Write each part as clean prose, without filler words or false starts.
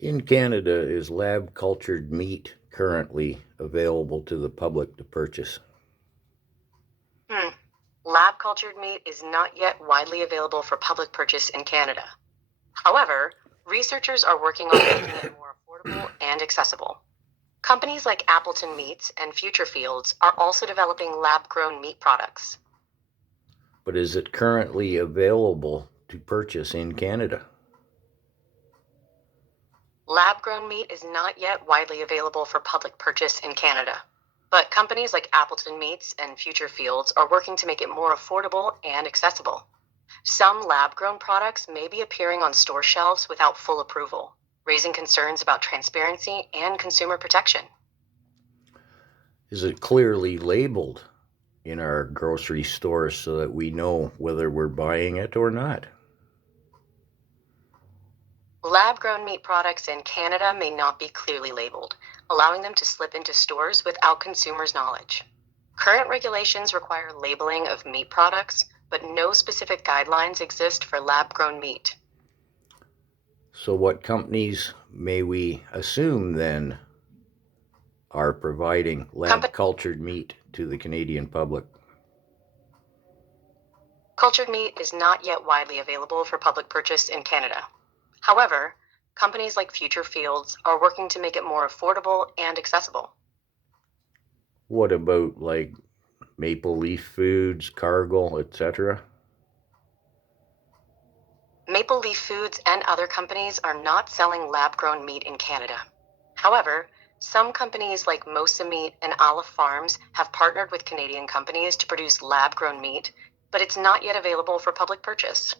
In Canada, is lab cultured meat currently available to the public to purchase? Hmm. Lab cultured meat is not yet widely available for public purchase in Canada. However, researchers are working on making it more affordable and accessible. Companies like Appleton Meats and Future Fields are also developing lab grown meat products. But is it currently available to purchase in Canada? Lab grown meat is not yet widely available for public purchase in Canada. But companies like Appleton Meats and Future Fields are working to make it more affordable and accessible. Some lab grown products may be appearing on store shelves without full approval, raising concerns about transparency and consumer protection. Is it clearly labeled in our grocery stores so that we know whether we're buying it or not? Lab grown meat products in Canada may not be clearly labeled, allowing them to slip into stores without consumers' knowledge. Current regulations require labeling of meat products, but no specific guidelines exist for lab grown meat. So, what companies may we assume then are providing lab Compa- cultured meat to the Canadian public? Cultured meat is not yet widely available for public purchase in Canada. However, companies like Future Fields are working to make it more affordable and accessible. What about like Maple Leaf Foods, Cargill, etc.? Maple Leaf Foods and other companies are not selling lab grown meat in Canada. However, some companies like Mosa Meat and Olive Farms have partnered with Canadian companies to produce lab grown meat, but it's not yet available for public purchase.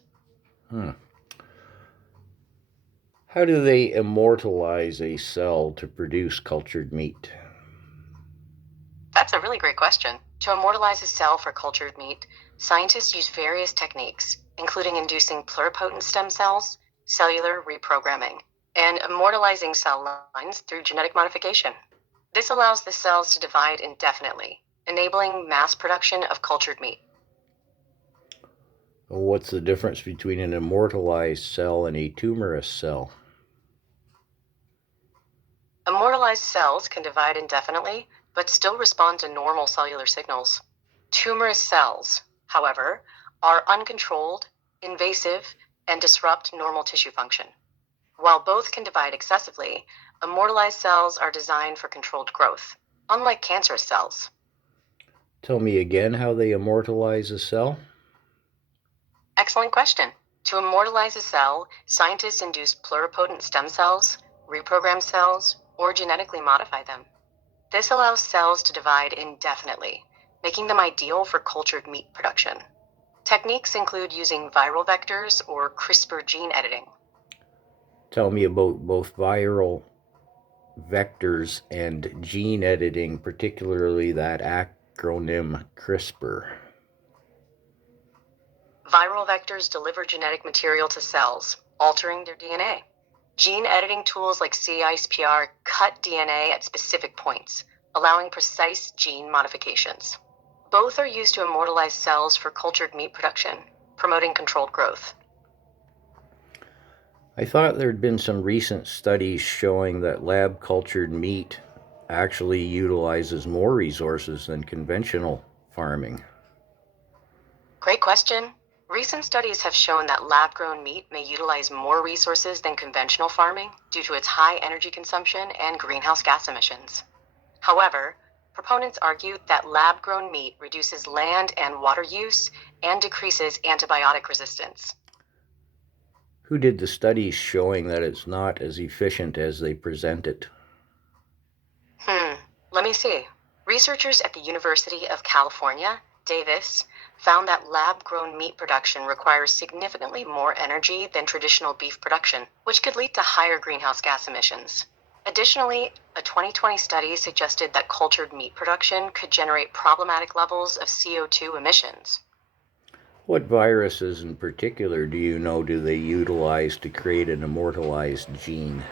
Hmm. How do they immortalize a cell to produce cultured meat? That's a really great question. To immortalize a cell for cultured meat, scientists use various techniques, including inducing pluripotent stem cells, cellular reprogramming, and immortalizing cell lines through genetic modification. This allows the cells to divide indefinitely, enabling mass production of cultured meat. What's the difference between an immortalized cell and a tumorous cell? Immortalized cells can divide indefinitely, but still respond to normal cellular signals. Tumorous cells, however, are uncontrolled, invasive, and disrupt normal tissue function. While both can divide excessively, immortalized cells are designed for controlled growth, unlike cancerous cells. Tell me again how they immortalize a cell? Excellent question. To immortalize a cell, scientists induce pluripotent stem cells, reprogram cells, or genetically modify them. This allows cells to divide indefinitely, making them ideal for cultured meat production. Techniques include using viral vectors or CRISPR gene editing. Tell me about both viral vectors and gene editing, particularly that acronym CRISPR. Viral vectors deliver genetic material to cells, altering their DNA. Gene editing tools like CISPR cut DNA at specific points, allowing precise gene modifications. Both are used to immortalize cells for cultured meat production, promoting controlled growth. I thought there'd been some recent studies showing that lab cultured meat actually utilizes more resources than conventional farming. Great question. Recent studies have shown that lab grown meat may utilize more resources than conventional farming due to its high energy consumption and greenhouse gas emissions. However, proponents argue that lab grown meat reduces land and water use and decreases antibiotic resistance. Who did the studies showing that it's not as efficient as they present it? Hmm, Let me see. Researchers at the University of California, Davis, found that lab grown meat production requires significantly more energy than traditional beef production, which could lead to higher greenhouse gas emissions. Additionally, a 2020 study suggested that cultured meat production could generate problematic levels of CO2 emissions. What viruses in particular do you know do they utilize to create an immortalized gene?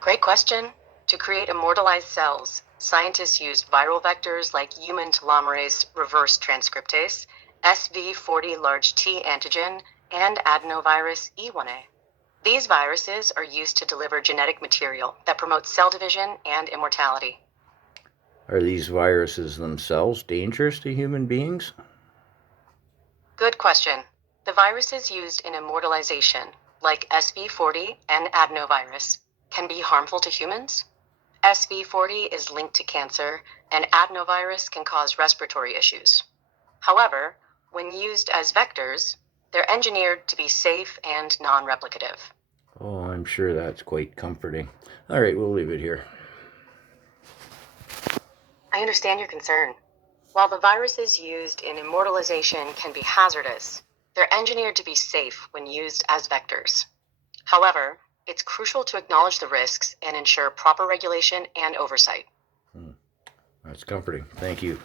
Great question. To create immortalized cells, scientists use viral vectors like human telomerase reverse transcriptase, SV40 large T antigen, and adenovirus E1A. These viruses are used to deliver genetic material that promotes cell division and immortality. Are these viruses themselves dangerous to human beings? Good question. The viruses used in immortalization, like SV40 and adenovirus, can be harmful to humans. SV40 is linked to cancer, and adenovirus can cause respiratory issues. However, when used as vectors, they're engineered to be safe and non-replicative. Oh, I'm sure that's quite comforting. All right, we'll leave it here. I understand your concern. While the viruses used in immortalization can be hazardous, they're engineered to be safe when used as vectors. However, it's crucial to acknowledge the risks and ensure proper regulation and oversight. That's comforting. Thank you.